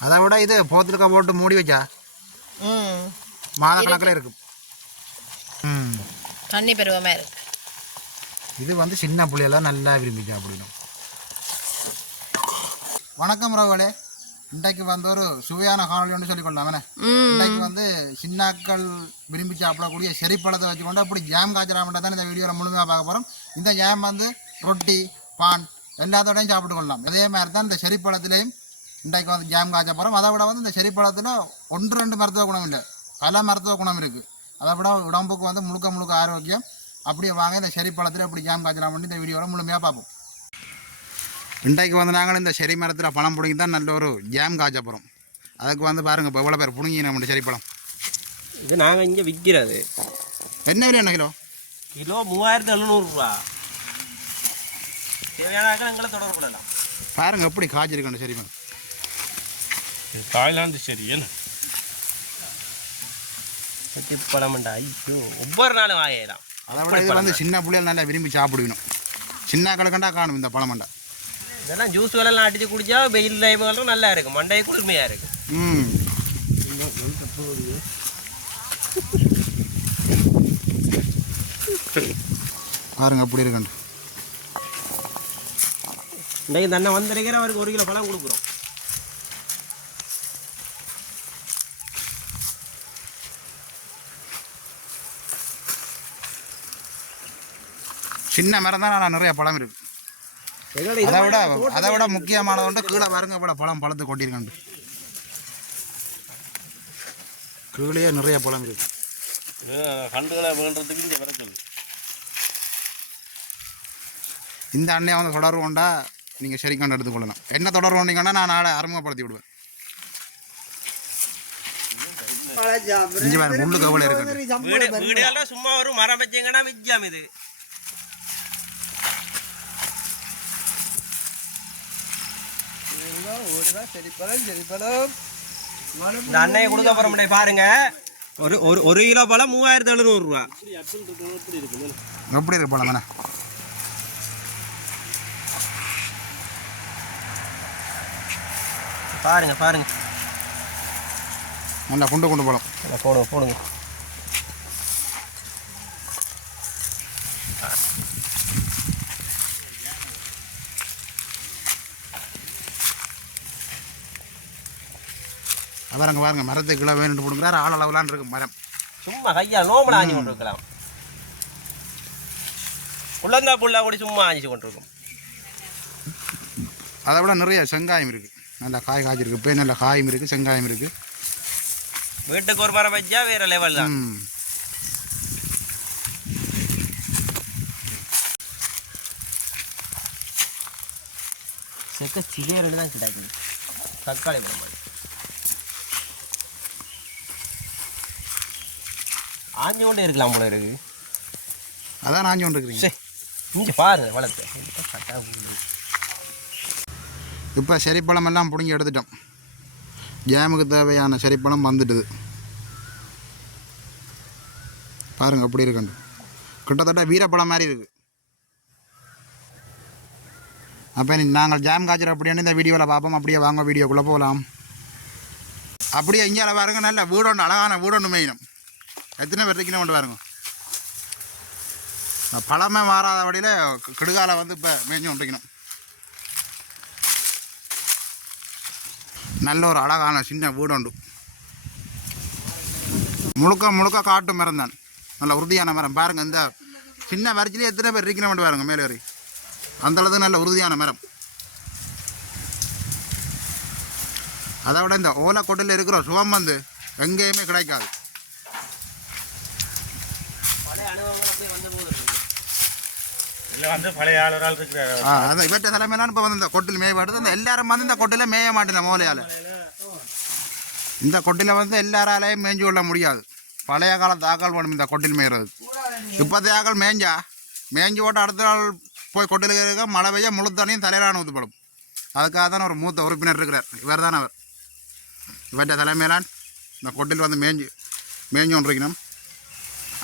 அதை விட இது போத்துருக்கா போட்டு மூடி வச்சா? மாதக்கணக்கில் இருக்கும் ம். தண்ணி பருவமாக இருக்கு. இது வந்து சின்ன புள்ளையெல்லாம் நல்லா விரும்பி சாப்பிடணும் வணக்கம் ரவலே இன்றைக்கு வந்து ஒரு சுவையான காணொலி ஒன்று சொல்லிக்கொள்ளலாமே இன்றைக்கு வந்து சின்னாக்கள் விரும்பி சாப்பிடக்கூடிய செரிப்பழத்தை வச்சுக்கொண்டு அப்படி ஜாம் காய்ச்சலாமட்டா தான் இந்த வீடியோவில் முழுமையாக பார்க்க போகிறோம் இந்த ஜாம் வந்து ரொட்டி பான் எல்லாத்தோடையும் சாப்பிட்டு கொள்ளலாம். அதே மாதிரி தான் இந்த செரிப்பழத்துலேயும் இன்றைக்கு வந்து ஜாம் காய்ச்ச போகிறோம் அதை விட வந்து இந்த செரிப்பழத்தில் ஒன்று ரெண்டு மருத்துவ குணம் இல்லை. பல மருத்துவ குணம் இருக்குது அதை விட உடம்புக்கு வந்து முழுக்க முழுக்க ஆரோக்கியம். அப்படியே வாங்க இந்த செரிப்பழத்தில் எப்படி ஜாம் காய்ச்சலாம் பண்ணி இந்த வீடியோவில் முழுமையாக பார்ப்போம். இன்றைக்கு வந்து நாங்கள் இந்த செரி மரத்தில் பழம் பிடிங்கி தான் நல்ல ஒரு ஜாம் காய்ச்ச போகிறோம் அதுக்கு வந்து பாருங்கள் இப்போ எவ்வளோ பேர் பிடுங்கி நம்ம செரிப்பழம்? இது நாங்கள் இங்கே விற்கிறது என்ன விலை என்ன கிலோ? கிலோ மூவாயிரத்து எழுநூறுரூவா தேவையான எங்களை தொடர்புடலாம் பாருங்க எப்படி காய்ச்சிருக்கணும் சரி மேடம் தாய்லாந்து சரி என்ன? பட்டி பழமண்டா ஐயோ ஒவ்வொரு நாளும் வாங்கலாம் அதை விட இது வந்து சின்ன பிள்ளைகள் நல்லா விரும்பி சாப்பிடுவினும் சின்ன கணக்கண்டா காணும் இந்த பழமண்டை. இதெல்லாம் ஜூஸ் எல்லாம் அடித்து குடிச்சா வெயில் டைம்களும் நல்லா இருக்கும். மண்டை குளிர்மையாக இருக்கும். ம். பாருங்க எப்படி இருக்கண்டு இன்றைக்கு தன்னை வந்திருக்கிற அவருக்கு ஒரு கிலோ பழம் கொடுக்குறோம். சின்ன மரம் தான் ஆனால் நிறைய பழம் இருக்கு. அதை விட அதை விட முக்கியமானது வந்து கீழே பாருங்க இவ்வளோ பழம் பழத்து கொட்டியிருக்கண்டு கீழே நிறைய பழம் இருக்கு. கண்டுகளை வேண்டுறதுக்கு இங்கே வர சொல்லு இந்த அண்ணையை வந்து தொடர்பு கொண்டா நீங்கள் சரி கண்டு எடுத்துக்கொள்ளலாம் என்ன தொடர்பு கொண்டீங்கன்னா நான் நாளை அறிமுகப்படுத்தி விடுவேன். இஞ்சி பாருங்க முள்ளு கவலை இருக்கு சும்மா ஒரு மரம் வச்சிங்கன்னா விஜயம் இது. இந்த அன்னையை கொடுக்க போற முடியாது பாருங்க. ஒரு ஒரு ஒரு கிலோ பழம் மூவாயிரத்து எழுநூறுவா எப்படி இருக்கு பழம் தானே? பாருங்க பாருங்க. நல்லா குண்டு குண்டு பழம். போடுங்க போடுங்க. பாருங்க பாருங்க மரத்துக்கு கிலோ வேணுட்டு போடுங்கிறாரு ஆள் அளவுலான் இருக்கு மரம். சும்மா கையால் நோம்பல ஆஞ்சி கொண்டு இருக்கலாம் உள்ளந்தா புள்ளா கூட சும்மா ஆஞ்சி கொண்டு இருக்கும் அதை விட நிறைய செங்காயம் இருக்கு. நல்லா காய் காய்ச்சிருக்கு இப்போ நல்ல காயும் இருக்கு செங்காயம் இருக்கு. வீட்டுக்கு ஒரு மரம் வச்சா வேற லெவல் தான். செக்க சிகரெட்டு தான் கிடைக்கும் தக்காளி பழம் ஆஞ்சி கொண்டே இருக்கலாம் போல இருக்கு. அதான் ஆஞ்சு கொண்டு இருக்கிறீங்க இங்கே பாருங்க வளர்த்து. இப்போ செரிப்பழம் எல்லாம் பிடுங்கி எடுத்துட்டோம். ஜாமுக்கு தேவையான செரிப்பழம் வந்துட்டுது. பாருங்க அப்படி இருக்குண்டு கிட்டத்தட்ட வீரப்பழம் மாதிரி இருக்கு. அப்போ நாங்கள் ஜாம் காய்ச்சல் அப்படின்னு இந்த வீடியோவில் பார்ப்போம். அப்படியே வாங்க வீடியோக்குள்ளே போகலாம். அப்படியே இங்கே பாருங்க நல்ல வீடொன்று அழகான வீடொன்று மேயணும் எத்தனை பேர் இருக்கணும் கொண்டு பாருங்க. பழமே மாறாத வழியில் கெடுகால வந்து இப்போ மேய்ஞ்சு கொண்டிருக்கணும். நல்ல ஒரு அழகான சின்ன வீடுண்டு முழுக்க முழுக்க காட்டு மரம் தான். நல்ல உறுதியான மரம். பாருங்க இந்த சின்ன வரைச்சிலே எத்தனை பேர் இருக்கணும் பாருங்க மேலே ஏறி. அந்த அளவுக்கு நல்ல உறுதியான மரம். அதை விட இந்த ஓலைக்கொட்டில் இருக்கிற சுகம் வந்து எங்கேயுமே கிடைக்காது பழைய அனுபவங்கள் அப்படியே வந்த போது இருக்கு இல்லை வந்து இவற்றை தலைமையிலாம் இப்போ வந்து இந்த கொட்டில் மேய மாட்டுது. இந்த எல்லாரும் வந்து இந்த கொட்டில் மேய மாட்டேன் மோலையால். இந்த கொட்டில் வந்து எல்லாராலையும் மேய்ஞ்சு கொள்ள முடியாது. பழைய காலத்து ஆக்கள் வேணும் இந்த கொட்டில் மேய்றது. இப்போத்தைய ஆக்கள் மேய்ஞ்சா மேய்ஞ்சு போட்டு அடுத்த நாள் போய் கொட்டில் இருக்க மழை பெய்ய முழு தண்ணியும் தலையிலான ஊற்றப்படும் அதுக்காக தான் ஒரு மூத்த உறுப்பினர் இருக்கிறார். இவர் தான் அவர். இவற்றை தலைமையிலான் இந்த கொட்டில் வந்து மேய்ஞ்சு மேய்ஞ்சு கொண்டிருக்கணும்.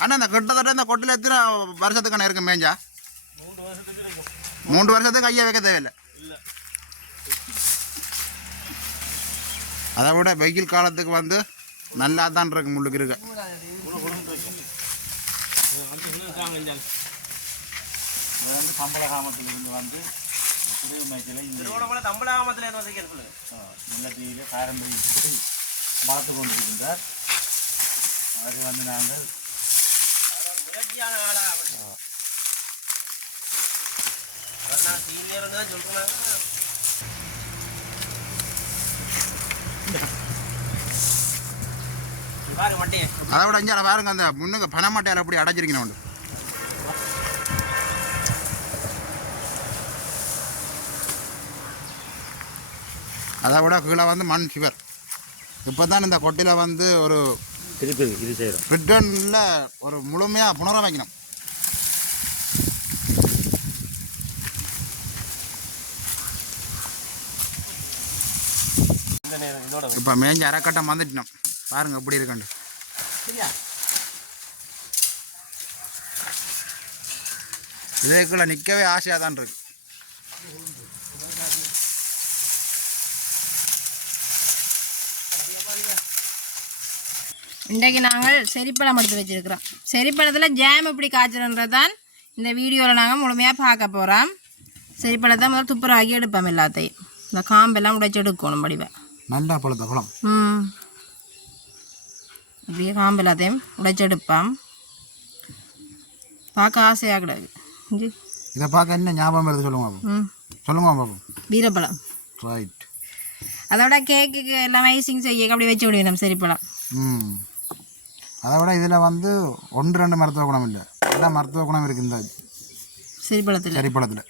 ஆனால் இந்த கிட்டத்தட்ட இந்த கொட்டில் எத்தனை வருஷத்துக்கான இருக்கு மேய்ஞ்சா மூன்று வருஷத்துக்கு கையை வைக்க தேவையில்லை அதை விட வெயில் காலத்துக்கு வந்து நல்லா தான் இருக்கு முள்ளுக்கு இருக்கு வந்து வசிக்கிற சொல்லுங்க முல்லத்தீவிலே பாரம்பரிய வளர்த்து கொண்டிருக்கின்றார் அது வந்து நாங்கள் முயற்சியான ஆளா சீனியர் தான் சொல்றாங்க பாரு மட்டையை அதை விட இங்கே பாருங்க அந்த முன்னுக்கு பனமட்டையால் அப்படி அடைச்சிருக்கணும் உண்டு. அதை விட கீழே வந்து மண் சிவர். இப்போ தான் இந்த கொட்டியில் வந்து ஒரு திருப்பி இது செய்கிறோம். ரிட்டர்னில் ஒரு முழுமையாக புனரமைக்கணும் இந்த நேரம் இதோட இப்போ மேய்ஞ்ச அரைக்கட்டம் வந்துட்டோம். பாருங்க எப்படி இருக்கண்டு இதுக்குள்ள நிற்கவே ஆசையாக தான் இருக்கு. இன்றைக்கு நாங்கள் செரிப்பழம் எடுத்து வச்சிருக்கிறோம். செரிப்பழத்தில் ஜாம் எப்படி காய்ச்சறன்றது தான் இந்த வீடியோவில் நாங்கள் முழுமையாக பார்க்க போகிறோம் செரிப்பழத்தை முதல்ல துப்புரவாக்கி எடுப்போம் எல்லாத்தையும். இந்த காம்பெல்லாம் உடைச்சு எடுக்கணும் படிவை. நல்லா பழுத்த பழம் அப்படியே காம்பு எல்லாத்தையும் உடைச்சு எடுப்போம் பார்க்க ஆசையாக இஞ்சி. இதை பார்க்க என்ன ஞாபகம் வருது சொல்லுங்க சொல்லுங்க பாப்போம் வீரப்பழம். ரைட் அதோட கேக்குக்கு எல்லாம் ஐசிங் செய்ய அப்படி வச்சு விடுவோம் செரிப்பழம் ம். அதை விட இதில் வந்து ஒன்று ரெண்டு மருத்துவ குணம் இல்லை. எல்லாம் மருத்துவ குணம் இருக்குது இந்த செரிப்பழத்தில் கறிப்பழத்தில்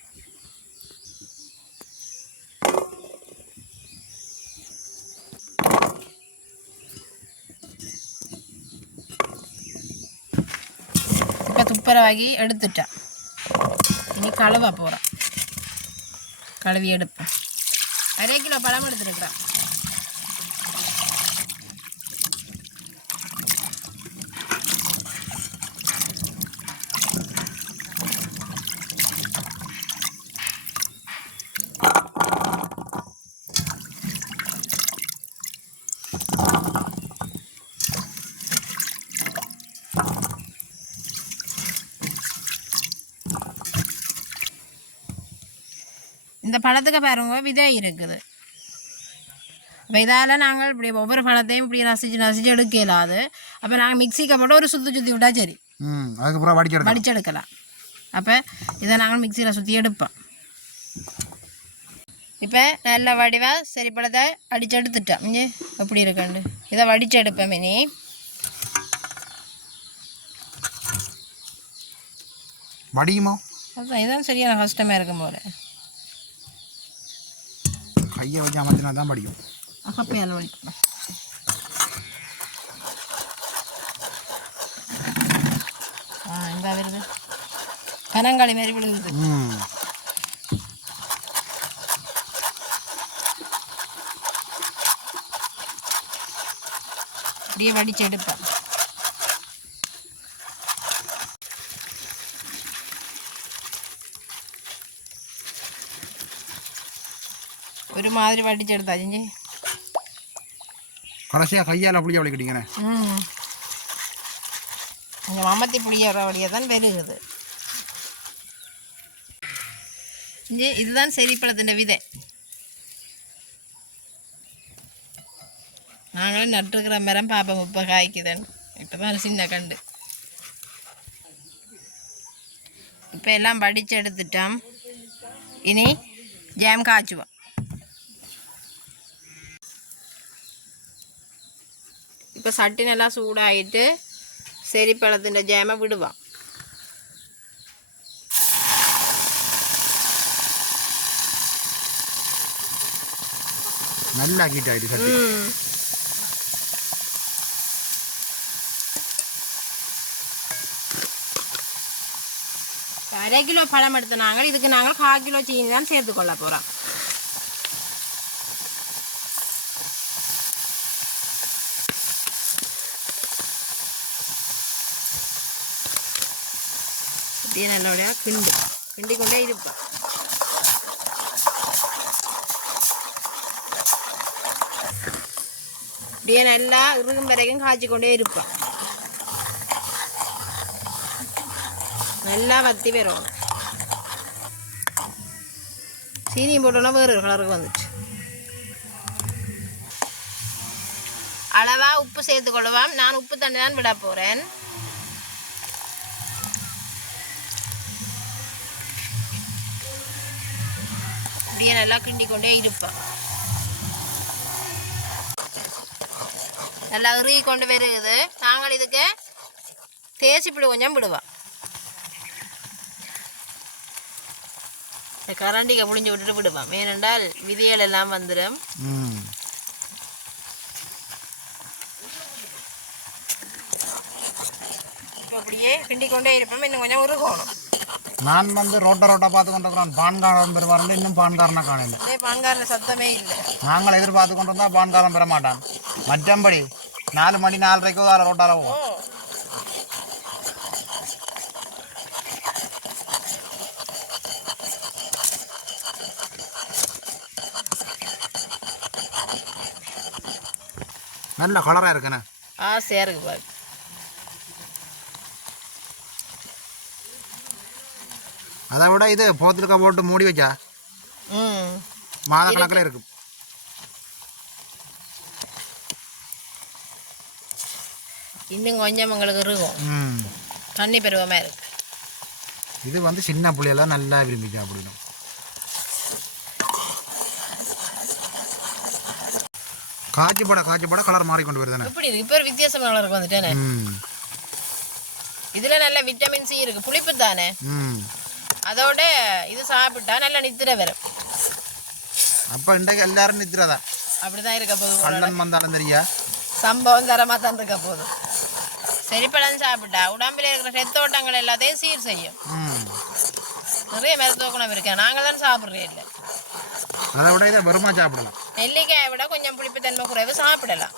இப்போ எடுத்துட்டேன். இனி கழுவ போகிறேன் கழுவி எடுப்பேன். அரை கிலோ பழம் எடுத்துருக்குறேன். இந்த பழத்துக்கு பாருங்க விதை இருக்குது. அப்போ இதால் நாங்கள் இப்படி ஒவ்வொரு பழத்தையும் இப்படி நசிச்சு நசிச்சு எடுக்க இயலாது. அப்போ நாங்கள் மிக்சிக்கு போட்டு ஒரு சுற்றி சுற்றி விட்டா சரி. அதுக்கப்புறம் வடிச்சு வடிச்செடுக்கலாம். அப்போ இதை நாங்கள் மிக்சியில் சுற்றி எடுப்போம். இப்போ நல்ல வடிவாக சரி பழத்தை அடிச்சு எடுத்துட்டோம். இங்கே எப்படி இருக்குண்டு இதை வடிச்சு எடுப்பேன் இனி. வடியுமோ? அதுதான் இதுதான் சரியான கஷ்டமாக இருக்கும் போல. கையை வச்சு அமர்த்தினா தான் படிக்கும் அகப்பையால் வடிப்பேன் ஆ இந்த வருது. கனங்காளி மாதிரி விழுகுது. ம். அப்படியே வடிச்சு எடுப்பேன் ஒரு மாதிரி வடிச்சு எடுத்தாச்சு கடைசியாக கையால் அப்படியே வலிக்கிட்டீங்கண்ணே ம் கொஞ்சம் மம்மத்தி புளியோட வழியாக தான் பெருகுது இங்கே இதுதான் செரிப்பழத்தின் விதை நாங்களும் நட்டுருக்கிற மரம் பாப்போம் இப்போ காய்க்குதுன்னு இப்போ தான் சின்ன கண்டு இப்போ எல்லாம் படித்து எடுத்துட்டோம் இனி ஜாம் காய்ச்சுவோம் இப்போ சட்டி நல்லா சூடாயிட்டு செரிப்பழத்திൻ്റെ ஜாம விடுவான் நல்லா ஹீட் ஆகிட்டு சட்டி அரை கிலோ பழம் எடுத்து நாங்கள் இதுக்கு நாங்கள் கால் கிலோ சீனி தான் சேர்த்துக்கொள்ள போகிறோம் இப்படியே கிண்டு. கிண்டி கொண்டே இருப்போம் இப்படியே நல்லா இறுகும் வரைக்கும் காய்ச்சி கொண்டே நல்லா வத்தி வரும். சீனியும் போட்டோன்னா வேறு கலருக்கு வந்துச்சு. அளவா உப்பு சேர்த்து கொள்ளவாம் நான் உப்பு தண்ணி தான் விட போகிறேன் இப்படியே நல்லா கிண்டி கொண்டே இருப்பேன் நல்லா இறுகி கொண்டு வருகுது நாங்கள் இதுக்கு தேசிப்பிடி கொஞ்சம் விடுவோம் இந்த கரண்டிக்கை புளிஞ்சு விட்டுட்டு விடுவோம் ஏனென்றால் விதிகள் எல்லாம் வந்துடும். அப்படியே கிண்டி கொண்டே இருப்போம். இன்னும் கொஞ்சம் உருகணும். நான் வந்து ரோட்ட ரோட்டா பார்த்து கொண்டிருக்கிறோம் பான்காரன் பெறுவாருன்னு இன்னும் பான்காரனை காணல பாங்காரில் சத்தமே இல்லை. நாங்கள் எதிர்பார்த்து கொண்டு வந்தால் பான்காரன் பெற மாட்டான். மற்றபடி நாலு மணி நாலரைக்கோ வேறு ரோட்டால போவோம். நல்ல கலராக இருக்குண்ணே. ஆசையாக இருக்கு பாரு. அதை விட இது போத்திருக்க போட்டு மூடி வச்சா ம். மாத கணக்கில் இருக்கும் இன்னும் கொஞ்சம் உங்களுக்கு இருக்கும். ம். தண்ணி பருவமாக இருக்கு. இது வந்து சின்ன புள்ளையெல்லாம் நல்லா விரும்பி சாப்பிடணும். காய்ச்சி போட காய்ச்சி போட கலர் மாறி கொண்டு வருதுண்ணே. இப்படி இப்போ வித்தியாசமான கலருக்கு வந்துட்டேனே. ம். இதில் நல்ல விட்டமின் சி இருக்கு. புளிப்பு தானே ம். அதோட இது சாப்பிட்டா நல்ல நித்திரை வரும் அப்போ இன்றைக்கு எல்லாரும் நித்திரதா அப்படிதான் இருக்க போகுது போல. கண்ணன் வந்தாலும் தெரியா சம்பவம் தரமாக தான் இருக்க போகுது செரிப்பழம் சாப்பிட்டா உடம்புல இருக்கிற ரத்தோட்டங்கள் எல்லாத்தையும் சீர் செய்யும் நிறைய மருத்துவ குணம் இருக்கு நாங்கள் தான் சாப்பிட்றே இல்லை அதை விட இதை வெறுமா சாப்பிடலாம் நெல்லிக்காயை விட கொஞ்சம் புளிப்புத்தன்மை குறைவு சாப்பிடலாம்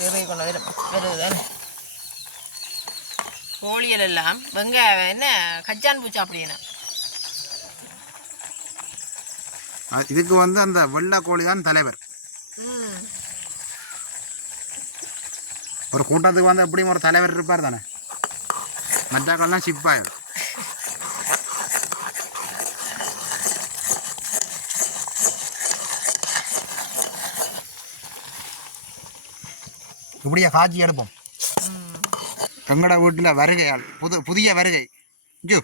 இறுகி கொண்டு வரும் வருது கோழிகள் எல்லாம் வெங்காயம் என்ன கச்சான் பூச்சி அப்படின்னா இதுக்கு வந்து அந்த வெள்ளை கோழி தான் தலைவர் ஒரு கூட்டத்துக்கு வந்து எப்படியும் ஒரு தலைவர் இருப்பார் தானே? மற்றாக்கள்லாம் சிப்பாயிடும் இப்படியே காய்ச்சி எடுப்போம். எங்கட வீட்டில் வருகையால் புது புதிய வருகை. ஜு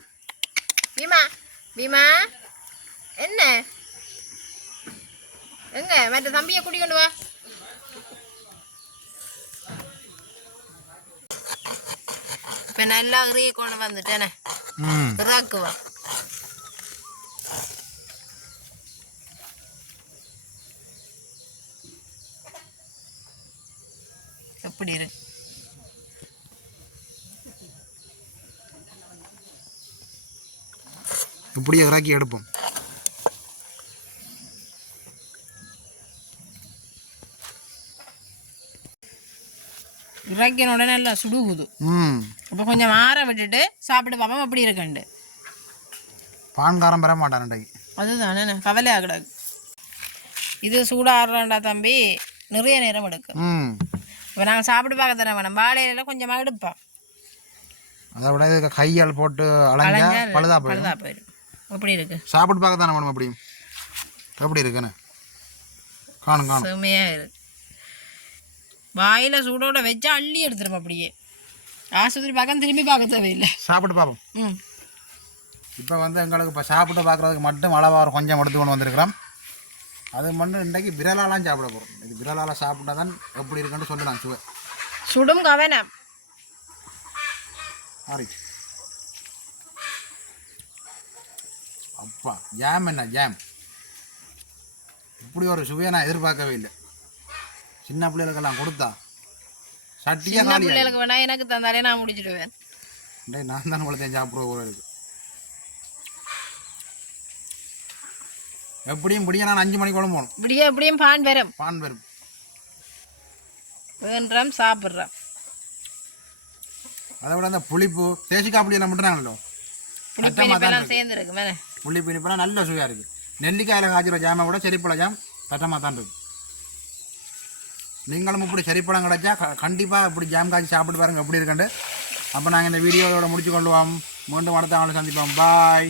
பீமா பீமா. என்ன? எங்க? மற்ற தம்பியை கூட்டிக்கொண்டு வா. இப்போ நல்லா இறுகி கொண்டு வந்துட்டேனே. இறாக்குவா. எப்படி இருக்கு? இப்படியே இறக்கி எடுப்போம். இறக்கின உடனே நல்லா சுடுகுது. ம். அப்போ கொஞ்சம் ஆற விட்டுட்டு சாப்பிட்டு பார்ப்போம் அப்படி இருக்குண்டு. பான்காரம் பெற மாட்டான் அதுதானே கவலையாக கிடக்கு. இது சூடாடுறாண்டா தம்பி நிறைய நேரம் எடுக்கும் இப்போ நாங்கள் சாப்பிட்டு பார்க்க தர வேணாம் வாழையில கொஞ்சமாக எடுப்போம். அதை விட கையால் போட்டு அலைஞ்சா அலைஞ்சா பழுதா போயிடும். எப்படி இருக்கு? சாப்பிட்டு பார்க்க தானே மேடம் எப்படியும் எப்படி இருக்குன்னு? காணும் காணும். செம்மையாக இருக்கு. வாயில சூடோட வச்சா அள்ளி எடுத்துரும் அப்படியே. ஆஸ்பத்திரி பார்க்க திரும்பி பார்க்க தேவையில்லை. சாப்பிட்டு பார்ப்போம். ம். இப்போ வந்து எங்களுக்கு இப்போ சாப்பிட்டு பார்க்குறதுக்கு மட்டும் அளவாக கொஞ்சம் எடுத்து கொண்டு வந்திருக்கிறோம். அது மட்டும் இன்றைக்கு விரலாலாம் சாப்பிட போகிறோம் இது விரலால் சாப்பிட்டா தான் எப்படி இருக்குன்னு சொல்லலாம் சுவை. சுடும் கவனம். ஆரி அப்பா ஜாம் என்ன ஜாம் இப்படி ஒரு சுவையை நான் எதிர்பார்க்கவே இல்லை. சின்ன பிள்ளைகளுக்கெல்லாம் கொடுத்தா காலியாக பிள்ளைகளுக்கு வேணா எனக்கு தந்தாலே நான் முடிச்சிடுவேன். நான் தான் உங்களை சாப்பிடுற இருக்கு. எப்படியும் பிடிக்க நான் அஞ்சு மணிக்கு போகணும் இப்படியே இப்படியும் பான் வரும் பான் வரும் வேண்டாம் சாப்பிட்றோம் அதை விட அந்த புளிப்பு தேசிக்காய் புளி எல்லாம் மட்டும் நாங்களோ புளிப்பு சேர்ந்துருக்கு மேலே புள்ளி இனிப்பெல்லாம் நல்ல சுவையாக இருக்குது நெல்லிக்காயில் காய்ச்சிற ஜாமை விட செரிப்பழ ஜாம் தட்டமாக தான் இருக்குது நீங்களும் இப்படி செரிப்பழம் கிடைச்சா கண்டிப்பாக இப்படி ஜாம் காய்ச்சி சாப்பிட்டு பாருங்க எப்படி இருக்குண்டு அப்போ நாங்கள் இந்த வீடியோவோட முடிச்சு கொள்வோம் மீண்டும் அடுத்த நாள் சந்திப்போம். பாய்